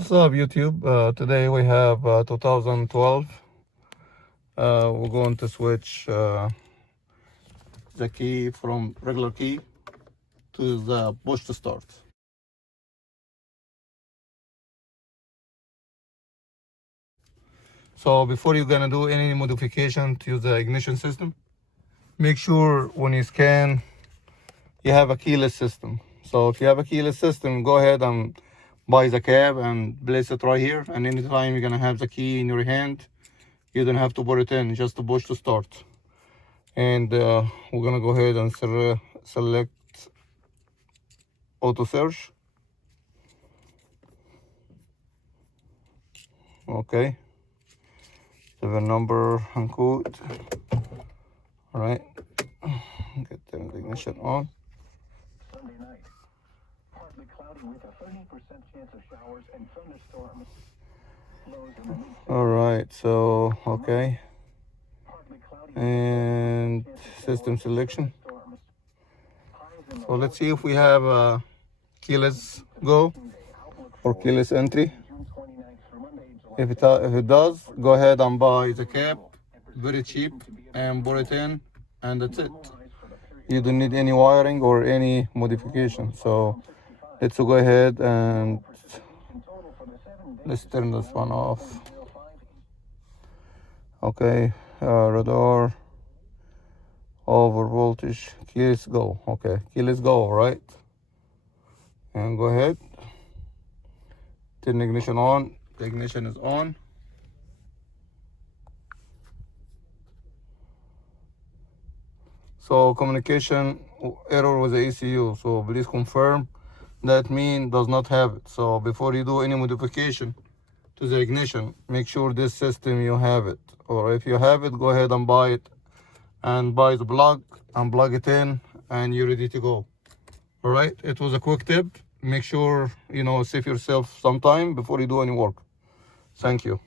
What's up, YouTube? Today we have 2012. We're going to switch the key from regular key to the push to start. So before you're gonna do any modification to the ignition system, make sure when you scan you have a keyless system. So if you have a keyless system, go ahead and buy the cab and place it right here, and anytime you're gonna have the key in your hand, you don't have to put it in, just to push to start. And we're gonna go ahead and select auto search. Okay, the number and code. All right, get the ignition on. Sunday night, partly cloudy with a 30% chance of showers and thunderstorms. Lows in the mid. All right, so okay, Partly cloudy and system selection. So let's see if we have a keyless go or keyless entry. If it does, go ahead and buy the cap, very cheap, and put it in, and that's it. You don't need any wiring or any modification. So let's go ahead and let's turn this one off. Okay, radar, over voltage, keyless go. Okay, keyless go, all right. And go ahead, turn ignition on. The ignition is on. So communication error with the ECU. So please confirm that mean does not have it. So before you do any modification to the ignition, make sure this system you have it. Or if you have it, go ahead and buy it, and buy the plug and plug it in, and you're ready to go. All right, it was a quick tip. Make sure save yourself some time before you do any work. Thank you.